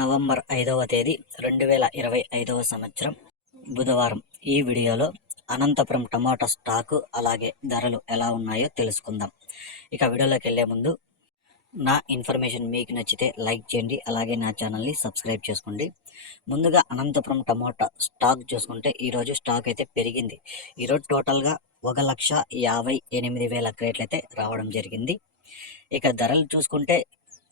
November ఐదవ తేదీ రెండు వేల ఇరవై ఐదవ సంవత్సరం బుధవారం. ఈ వీడియోలో అనంతపురం టమాటా స్టాకు అలాగే ధరలు ఎలా ఉన్నాయో తెలుసుకుందాం. ఇక వీడియోలోకి వెళ్ళే ముందు నా ఇన్ఫర్మేషన్ మీకు నచ్చితే లైక్ చేయండి అలాగే నా ఛానల్ని సబ్స్క్రైబ్ చేసుకోండి. ముందుగా అనంతపురం టమాటా స్టాక్ చూసుకుంటే ఈరోజు స్టాక్ అయితే పెరిగింది. ఈరోజు టోటల్గా ఒక లక్ష యాభై ఎనిమిది వేల క్రేట్లు అయితే రావడం జరిగింది. ఇక ధరలు చూసుకుంటే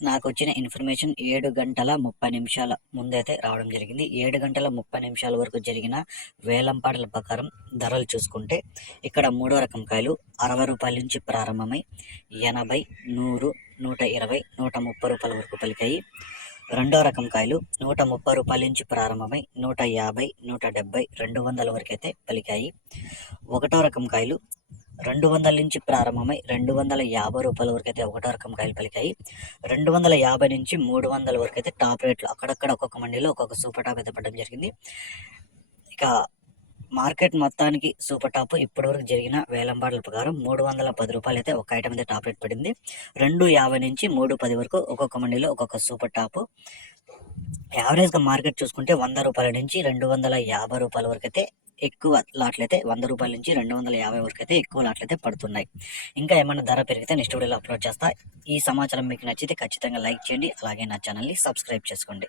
నాకు వచ్చిన ఇన్ఫర్మేషన్ ఏడు గంటల ముప్పై నిమిషాల ముందైతే రావడం జరిగింది. ఏడు గంటల ముప్పై నిమిషాల వరకు జరిగిన వేలంపాటల ప్రకారం ధరలు చూసుకుంటే ఇక్కడ మూడో రకం కాయలు అరవై రూపాయల నుంచి ప్రారంభమై ఎనభై నూరు నూట ఇరవై నూట ముప్పై రూపాయల వరకు పలికాయి. రెండో రకం కాయలు నూట ముప్పై రూపాయల నుంచి ప్రారంభమై నూట యాభై నూట డెబ్బై రెండు వందల వరకు అయితే పలికాయి. ఒకటో రకం కాయలు రెండు వందల నుంచి ప్రారంభమై రెండు వందల యాభై రూపాయల వరకు అయితే ఒకటో రకం కాయలు పలికాయి. రెండు వందల యాభై నుంచి మూడు వందల వరకు అయితే టాప్ రేట్లు అక్కడక్కడ ఒక్కొక్క మండీలో ఒక్కొక్క సూపర్ టాప్ అయితే పడడం జరిగింది. ఇక మార్కెట్ మొత్తానికి సూపర్ టాప్ ఇప్పటివరకు జరిగిన వేలంబాడల ప్రకారం మూడు వందల పది రూపాయలు అయితే ఒక ఐటమ్ అయితే టాప్ రేట్ పడింది. రెండు యాభై నుంచి మూడు పది వరకు ఒక్కొక్క మండీలో ఒక్కొక్క సూపర్ టాప్. యావరేజ్గా మార్కెట్ చూసుకుంటే వంద రూపాయల నుంచి రెండు వందల యాభై రూపాయల వరకు అయితే ఎక్కువ లాట్లు అయితే వంద రూపాయల నుంచి రెండు వందల యాభై వరకు అయితే ఎక్కువ లాట్లు అయితే పడుతున్నాయి. ఇంకా ఏమైనా ధర పెరిగితే నెక్స్ట్ వీడియోలో అప్లోడ్ చేస్తా. ఈ సమాచారం మీకు నచ్చితే ఖచ్చితంగా లైక్ చేయండి. అలాగే నా ఛానల్ని సబ్స్క్రైబ్ చేసుకోండి.